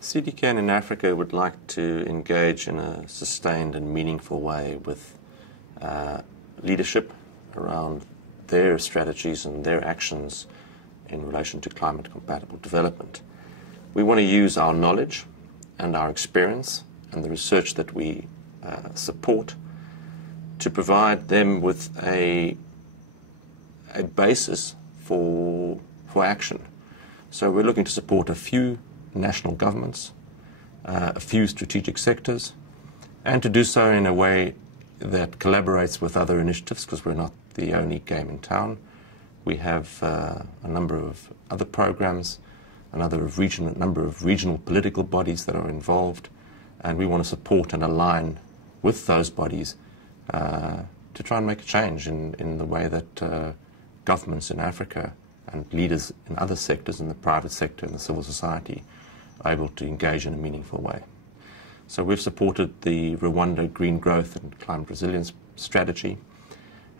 CDKN in Africa would like to engage in a sustained and meaningful way with leadership around their strategies and their actions in relation to climate-compatible development. We want to use our knowledge and our experience and the research that we support to provide them with a basis for action. So we're looking to support a few national governments, a few strategic sectors, and to do so in a way that collaborates with other initiatives, because we're not the only game in town. We have a number of other programs, a number of regional political bodies that are involved, and we want to support and align with those bodies to try and make a change in the way that governments in Africa and leaders in other sectors, in the private sector and the civil society, are able to engage in a meaningful way. So we've supported the Rwanda Green Growth and Climate Resilience Strategy.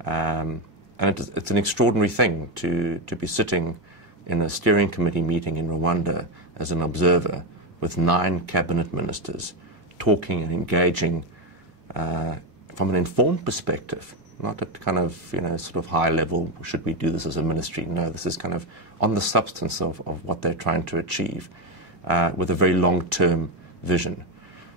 And it's an extraordinary thing to be sitting in a steering committee meeting in Rwanda as an observer with 9 cabinet ministers talking and engaging from an informed perspective, not at kind of, sort of high level, should we do this as a ministry? No, this is kind of on the substance of what they're trying to achieve with a very long-term vision.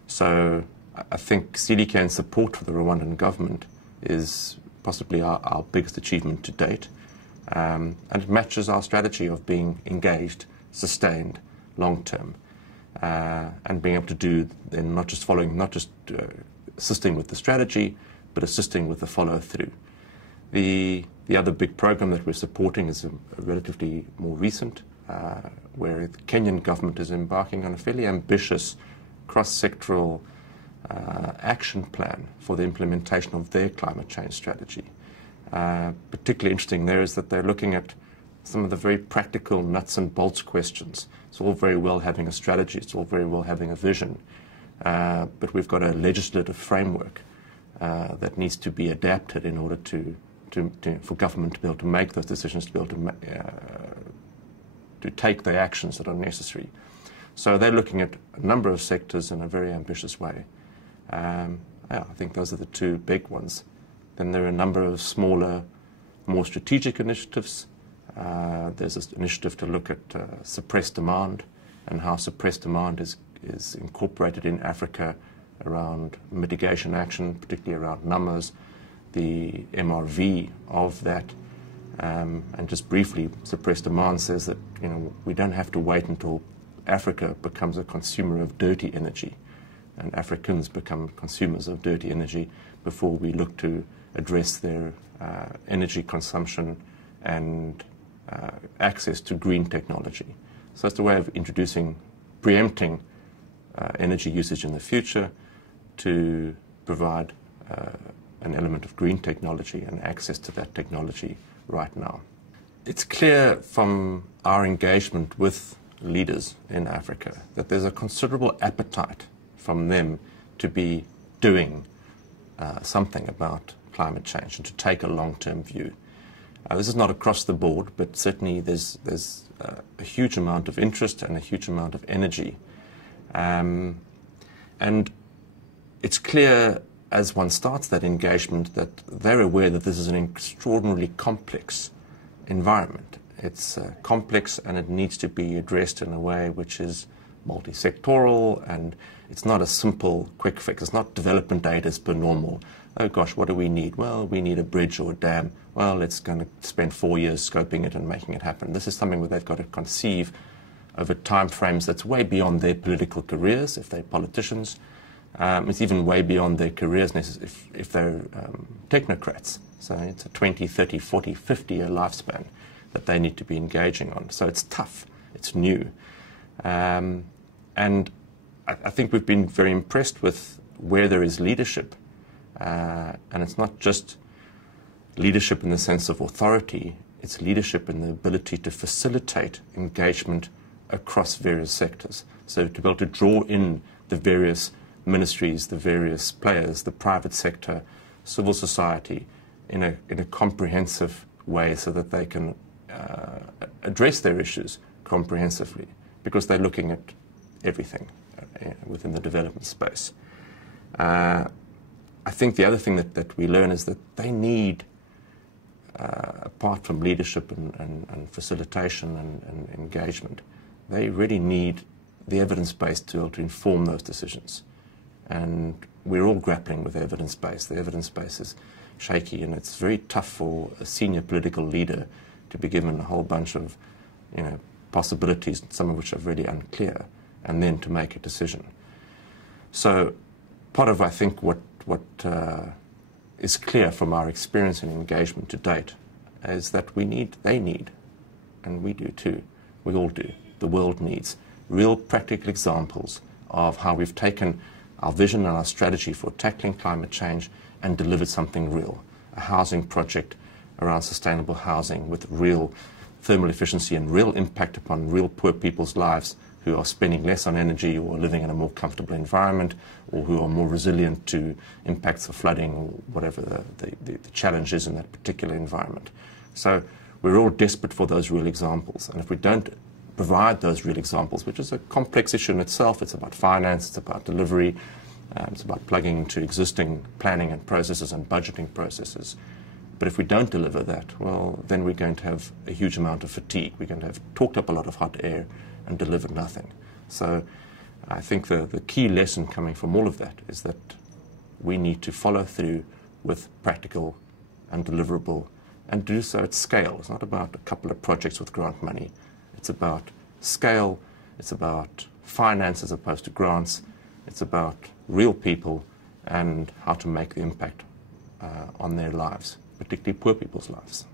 So I think CDKN's support for the Rwandan government is possibly our biggest achievement to date. And it matches our strategy of being engaged, sustained, long-term, and being able to do then not just assisting with the strategy, but assisting with the follow-through. The other big program that we're supporting is a relatively more recent, where the Kenyan government is embarking on a fairly ambitious cross-sectoral action plan for the implementation of their climate change strategy. Particularly interesting there is that they're looking at some of the very practical nuts and bolts questions. It's all very well having a strategy, it's all very well having a vision, but we've got a legislative framework that needs to be adapted in order for government to be able to make those decisions, to be able to take the actions that are necessary. So they're looking at a number of sectors in a very ambitious way. I think those are the 2 big ones. Then there are a number of smaller, more strategic initiatives. There's this initiative to look at suppressed demand and how suppressed demand is incorporated in Africa around mitigation action, particularly around numbers, the MRV of that. And just briefly, suppressed demand says that we don't have to wait until Africa becomes a consumer of dirty energy and Africans become consumers of dirty energy before we look to address their energy consumption and access to green technology. So it's a way of preempting energy usage in the future to provide an element of green technology and access to that technology right now. It's clear from our engagement with leaders in Africa that there's a considerable appetite from them to be doing something about climate change and to take a long-term view. This is not across the board, but certainly there's a huge amount of interest and a huge amount of energy. And it's clear as one starts that engagement that they're aware that this is an extraordinarily complex environment. It's complex and it needs to be addressed in a way which is multi-sectoral, and it's not a simple quick fix. It's not development aid as per normal. Oh gosh, what do we need? Well, we need a bridge or a dam. Well, it's going to spend 4 years scoping it and making it happen. This is something where they've got to conceive over time frames that's way beyond their political careers, if they're politicians. It's even way beyond their careers if they're technocrats. So it's a 20, 30, 40, 50-year lifespan that they need to be engaging on. So it's tough. It's new. And I think we've been very impressed with where there is leadership. And it's not just leadership in the sense of authority. It's leadership in the ability to facilitate engagement across various sectors. So to be able to draw in the various ministries, the various players, the private sector, civil society, in a comprehensive way so that they can address their issues comprehensively, because they're looking at everything within the development space. I think the other thing that we learn is that they need, apart from leadership and facilitation and engagement, they really need the evidence base to be able to inform those decisions. And we're all grappling with evidence base. The evidence base is shaky, and it's very tough for a senior political leader to be given a whole bunch of, possibilities, some of which are really unclear, and then to make a decision. So part of, I think, what is clear from our experience and engagement to date is that they need, and we do too, we all do, the world needs real practical examples of how we've taken our vision and our strategy for tackling climate change and delivered something real. A housing project around sustainable housing with real thermal efficiency and real impact upon real poor people's lives who are spending less on energy or living in a more comfortable environment, or who are more resilient to impacts of flooding or whatever the challenge is in that particular environment. So we're all desperate for those real examples. And if we don't provide those real examples, which is a complex issue in itself, it's about finance, it's about delivery, it's about plugging into existing planning and processes and budgeting processes. But if we don't deliver that, well, then we're going to have a huge amount of fatigue. We're going to have talked up a lot of hot air and delivered nothing. So I think the key lesson coming from all of that is that we need to follow through with practical and deliverable, and do so at scale. It's not about a couple of projects with grant money. It's about scale. It's about finance as opposed to grants. It's about real people and how to make the impact on their lives, particularly poor people's lives.